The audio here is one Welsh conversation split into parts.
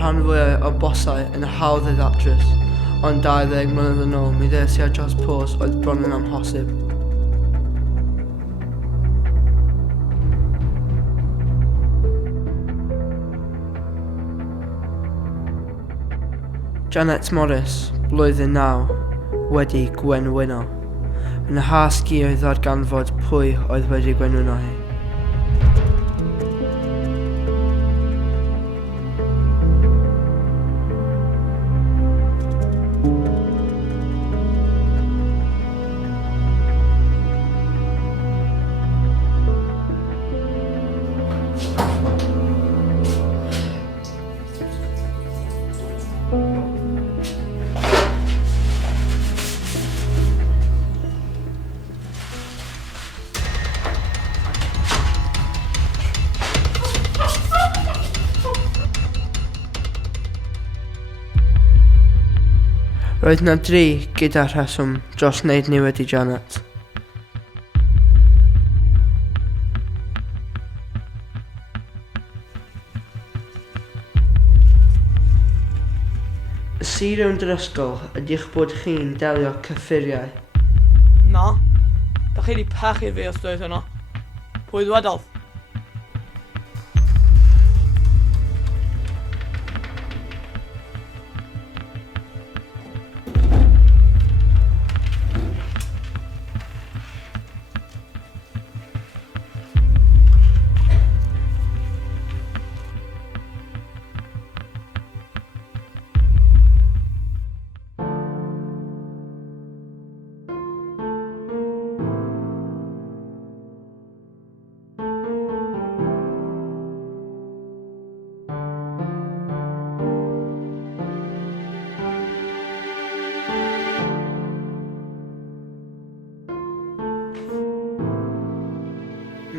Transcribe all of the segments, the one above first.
rhan fwyaf o bosau yn hawdd ei ddatrys, ond 20 mlynedd yn ôl mi ddesiad dros pws oedd bron yn amhosib. Janet Morris, blwyddyn 9, wedi gwenwyno. Yn y hasgu oedd ddarganfod pwy oedd wedi gwenwyno hi. Roedd yna 3 gyda rheswm dros wneud niwed i Janet. Y sir rownd yr ysgol ydych bod chi'n delio cyffuriau. Na, da chi wedi pechu fi os dweud hwnna. Pwy ddwedodd?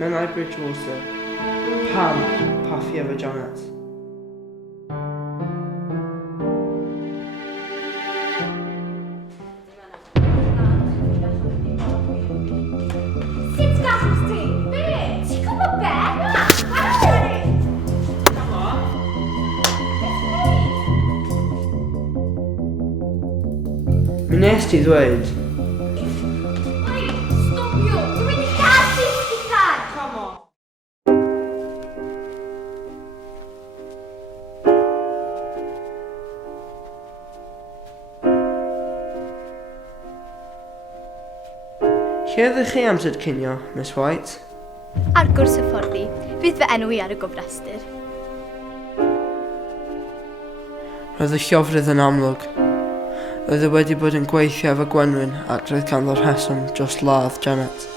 Menai Bridgewater, pam paffi efo Janet? Sut gallwch ti? Be? Ti'n gwybod be? Mi nes ti ddweud, Oi, stopio! Dwi'n mynd i gadw ti tad! Come on. lle ydych chi amser cinio, Miss White? Ar gwrs y fforddi, fydd fy enw i ar y gofrestr. Roedd y llofrudd yn amlwg. Roedd e wedi bod yn gweithio efo Gwenwyn ac roedd ganddo'r rheswm dros ladd Janet.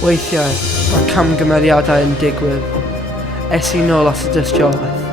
Weithiau, mae camgymeriadau yn digwydd. Es i nôl at y dystiolaeth.